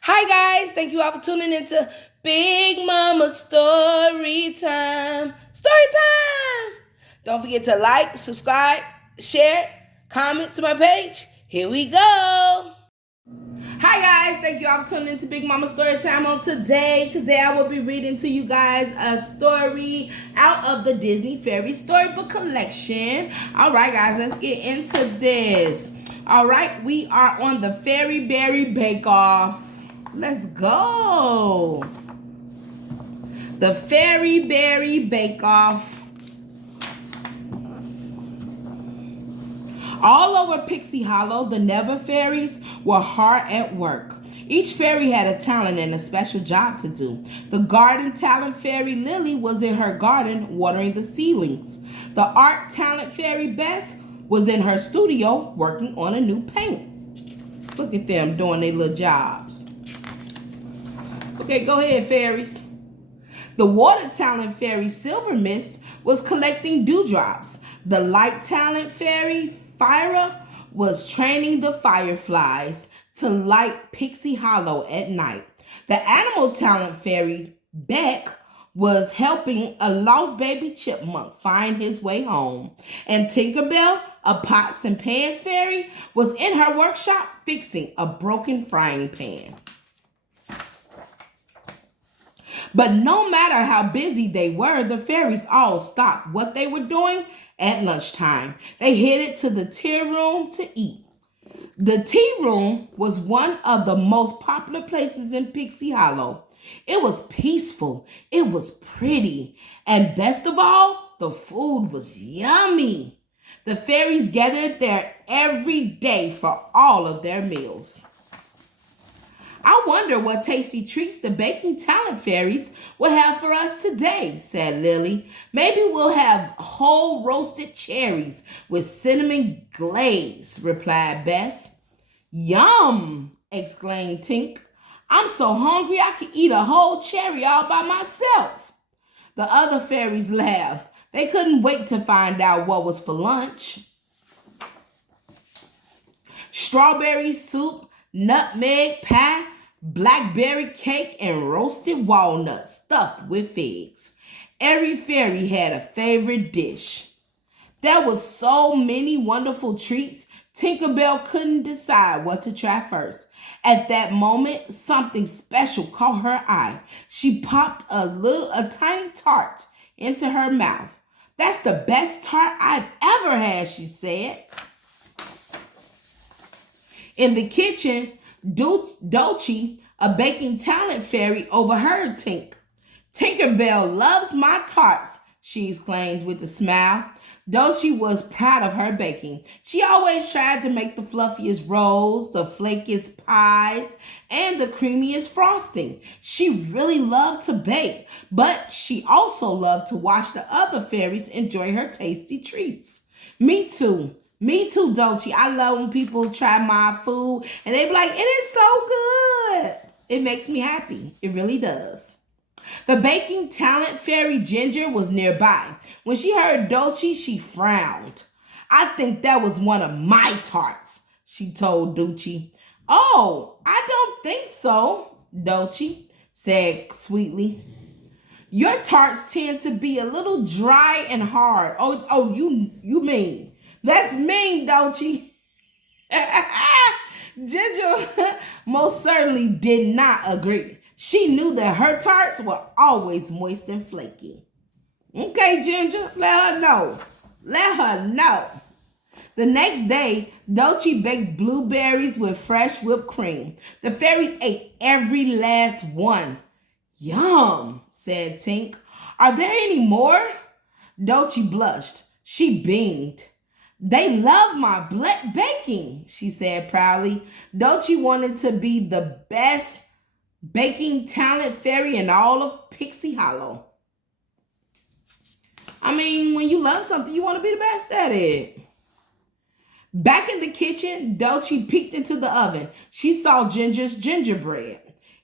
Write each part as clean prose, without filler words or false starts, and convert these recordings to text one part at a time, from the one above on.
Hi guys, thank you all for tuning into Big Mama Story Time. Story time! Don't forget to like, subscribe, share, comment to my page. Here we go. Hi guys, thank you all for tuning into Big Mama Story Time on today. Today I will be reading to you guys a story out of the Disney Fairy Storybook Collection. All right guys, let's get into this. All right, we are on the Fairy Berry Bake Off. Let's go. The Fairy Berry Bake Off. All over Pixie Hollow, the Never Fairies were hard at work. Each fairy had a talent and a special job to do. The garden talent fairy Lily was in her garden watering the ceilings. The art talent fairy Bess was in her studio working on a new paint. Look at them doing their little jobs. Okay, go ahead, fairies. The water talent fairy Silver Mist was collecting dewdrops. The light talent fairy Fire was training the fireflies to light Pixie Hollow at night. The animal talent fairy Beck was helping a lost baby chipmunk find his way home. And Tinkerbell, a pots and pans fairy, was in her workshop fixing a broken frying pan. But no matter how busy they were, the fairies all stopped what they were doing at lunchtime. They headed to the tea room to eat. The tea room was one of the most popular places in Pixie Hollow. It was peaceful, it was pretty, and best of all, the food was yummy. The fairies gathered there every day for all of their meals. I wonder what tasty treats the baking talent fairies will have for us today, said Lily. Maybe we'll have whole roasted cherries with cinnamon glaze, replied Bess. Yum, exclaimed Tink. I'm so hungry I could eat a whole cherry all by myself. The other fairies laughed. They couldn't wait to find out what was for lunch. Strawberry soup, nutmeg pie, blackberry cake, and roasted walnuts stuffed with figs. Every fairy had a favorite dish. There were so many wonderful treats, Tinkerbell couldn't decide what to try first. At that moment, something special caught her eye. She popped a tiny tart into her mouth. That's the best tart I've ever had, she said. In the kitchen, Dolce, a baking talent fairy, overheard Tink. Tinkerbell loves my tarts, she exclaimed with a smile. Dolce was proud of her baking. She always tried to make the fluffiest rolls, the flakiest pies, and the creamiest frosting. She really loved to bake, but she also loved to watch the other fairies enjoy her tasty treats. Me too. Me too, Dolce. I love when people try my food and they be like, it is so good. It makes me happy. It really does. The baking talent fairy Ginger was nearby. When she heard Dolce, she frowned. I think that was one of my tarts, she told Dolce. Oh, I don't think so, Dolce said sweetly. Your tarts tend to be a little dry and hard. Oh, you mean. That's mean, Dolce. Ginger most certainly did not agree. She knew that her tarts were always moist and flaky. Okay, Ginger, let her know. Let her know. The next day, Dolce baked blueberries with fresh whipped cream. The fairies ate every last one. Yum, said Tink. Are there any more? Dolce blushed. She beamed. They love my baking, she said proudly. Dolce wanted to be the best baking talent fairy in all of Pixie Hollow. I mean, when you love something, you want to be the best at it. Back in the kitchen, Dolce peeked into the oven. She saw Ginger's gingerbread.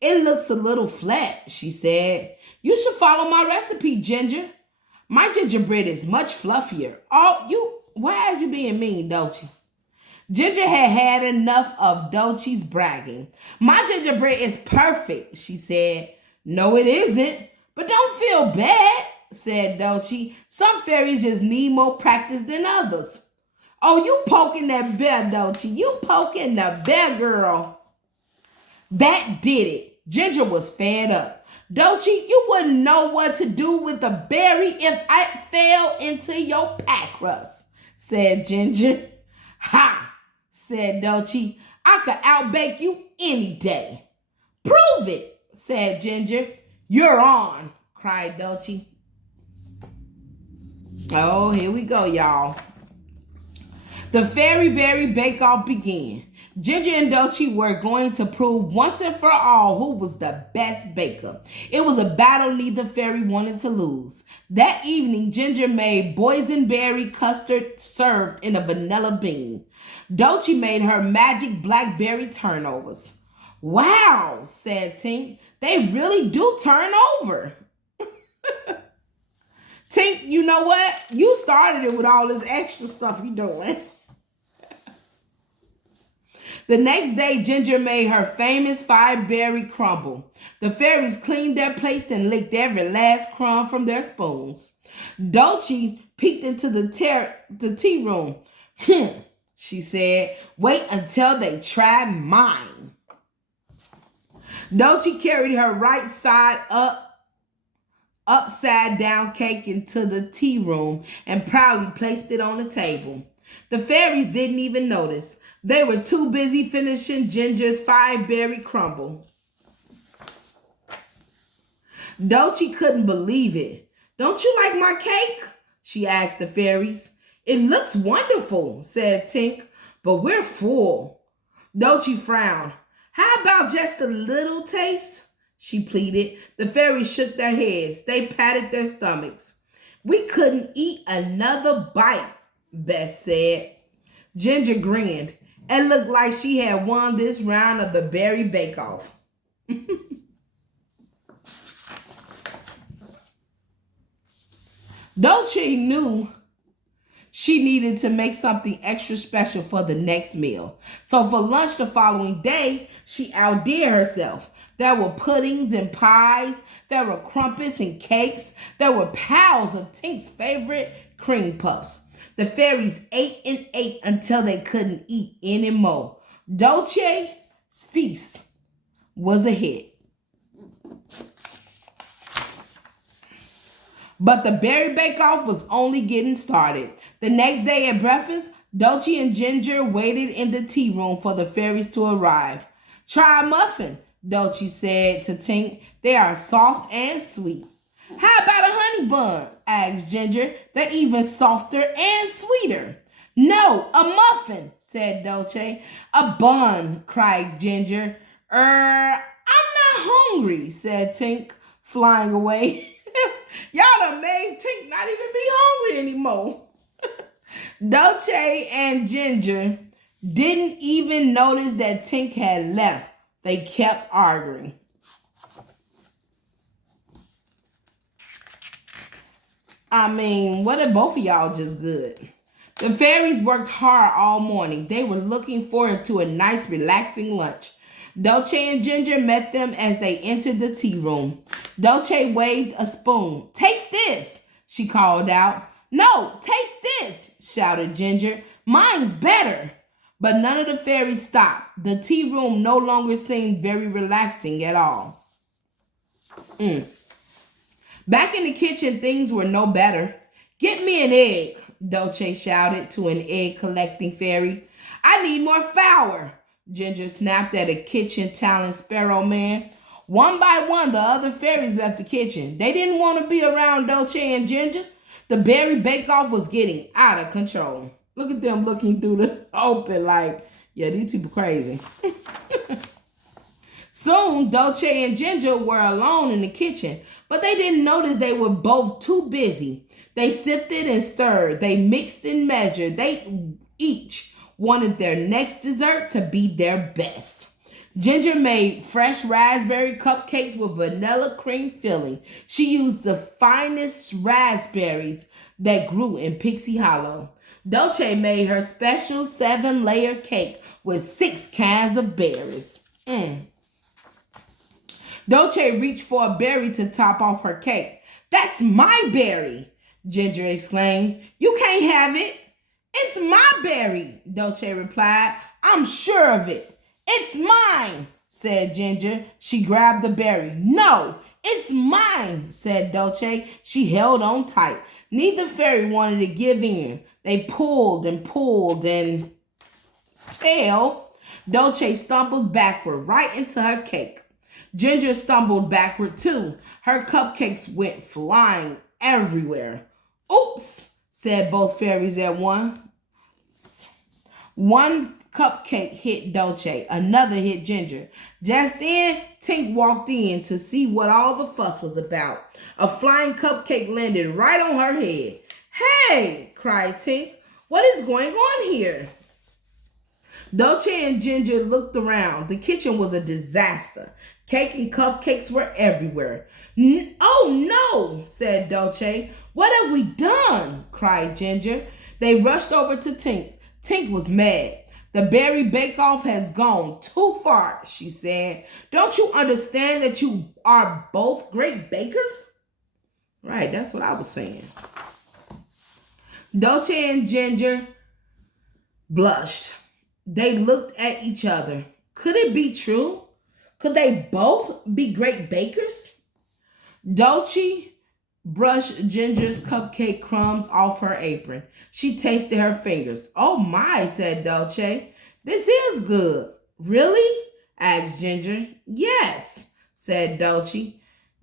It looks a little flat, she said. You should follow my recipe, Ginger. My gingerbread is much fluffier. Why are you being mean, Dolce? Ginger had had enough of Dolce's bragging. My gingerbread is perfect, she said. No, it isn't. But don't feel bad, said Dolce. Some fairies just need more practice than others. Oh, you poking that bear, Dolce. You poking the bear, girl. That did it. Ginger was fed up. Dolce, you wouldn't know what to do with the berry if I fell into your pack crust, said Ginger. Ha, said Dolce. I could outbake you any day. Prove it, said Ginger. You're on, cried Dolce. Oh, here we go, y'all. The Fairy Berry Bake-Off began. Ginger and Dolce were going to prove once and for all who was the best baker. It was a battle neither fairy wanted to lose. That evening, Ginger made boysenberry custard served in a vanilla bean. Dolce made her magic blackberry turnovers. Wow, said Tink. They really do turn over. Tink, you know what? You started it with all this extra stuff you doing. The next day, Ginger made her famous 5-berry crumble. The fairies cleaned their plates and licked every last crumb from their spoons. Dolce peeked into the tea room. She said, wait until they try mine. Dolce carried her right side upside down cake into the tea room and proudly placed it on the table. The fairies didn't even notice. They were too busy finishing Ginger's 5-berry crumble. Dolce couldn't believe it. Don't you like my cake? She asked the fairies. It looks wonderful, said Tink, but we're full. Dolce frowned. How about just a little taste? She pleaded. The fairies shook their heads. They patted their stomachs. We couldn't eat another bite, Bess said. Ginger grinned. It looked like she had won this round of the Berry Bake-Off. Dolce knew she needed to make something extra special for the next meal. So for lunch the following day, she outdid herself. There were puddings and pies. There were crumpets and cakes. There were piles of Tink's favorite cream puffs. The fairies ate and ate until they couldn't eat anymore. Dolce's feast was a hit. But the Berry Bake-Off was only getting started. The next day at breakfast, Dolce and Ginger waited in the tea room for the fairies to arrive. Try a muffin, Dolce said to Tink. They are soft and sweet. How about a honey bun? Asked Ginger. They're even softer and sweeter. No, a muffin, said Dolce. A bun, cried Ginger. I'm not hungry, said Tink, flying away. Y'all done made Tink not even be hungry anymore. Dolce and Ginger didn't even notice that Tink had left. They kept arguing. I mean, what if both of y'all just good? The fairies worked hard all morning. They were looking forward to a nice, relaxing lunch. Dolce and Ginger met them as they entered the tea room. Dolce waved a spoon. Taste this, she called out. No, taste this, shouted Ginger. Mine's better. But none of the fairies stopped. The tea room no longer seemed very relaxing at all. Back in the kitchen, things were no better. Get me an egg, Dolce shouted to an egg-collecting fairy. I need more flour, Ginger snapped at a kitchen talent sparrow man. One by one, the other fairies left the kitchen. They didn't want to be around Dolce and Ginger. The Berry Bake-Off was getting out of control. Look at them looking through the open like, yeah, these people crazy. Soon, Dolce and Ginger were alone in the kitchen, but they didn't notice they were both too busy. They sifted and stirred. They mixed and measured. They each wanted their next dessert to be their best. Ginger made fresh raspberry cupcakes with vanilla cream filling. She used the finest raspberries that grew in Pixie Hollow. Dolce made her special 7-layer cake with 6 kinds of berries. Dolce reached for a berry to top off her cake. "That's my berry," Ginger exclaimed. "You can't have it." "It's my berry," Dolce replied. "I'm sure of it." "It's mine," said Ginger. She grabbed the berry. "No, it's mine," said Dolce. She held on tight. Neither fairy wanted to give in. They pulled and pulled and Dolce stumbled backward right into her cake. Ginger stumbled backward too. Her cupcakes went flying everywhere. "Oops," said both fairies at once. One cupcake hit Dolce, another hit Ginger. Just then, Tink walked in to see what all the fuss was about. A flying cupcake landed right on her head. "Hey!" cried Tink. "What is going on here?" Dolce and Ginger looked around. The kitchen was a disaster. Cake and cupcakes were everywhere. "Oh no," said Dolce. "What have we done?" cried Ginger. They rushed over to Tink. Tink was mad. "The berry bake-off has gone too far," she said. "Don't you understand that you are both great bakers?" Right, that's what I was saying. Dolce and Ginger blushed. They looked at each other. Could it be true? Could they both be great bakers? Dolce brushed Ginger's cupcake crumbs off her apron. She tasted her fingers. "Oh my," said Dolce. "This is good." "Really?" asked Ginger. "Yes," said Dolce.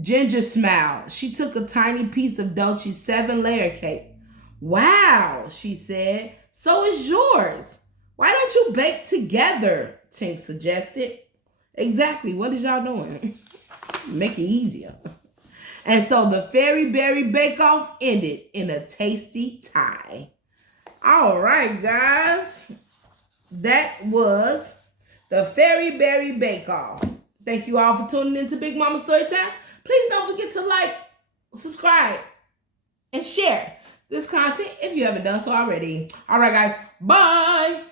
Ginger smiled. She took a tiny piece of Dolce's 7-layer cake. "Wow," she said. "So is yours. Why don't you bake together?" Tink suggested. Exactly. What is y'all doing? Make it easier. And so the Fairy Berry Bake-Off ended in a tasty tie. All right, guys. That was the Fairy Berry Bake-Off. Thank you all for tuning in to Big Mama Storytime. Please don't forget to like, subscribe, and share this content if you haven't done so already. All right, guys. Bye.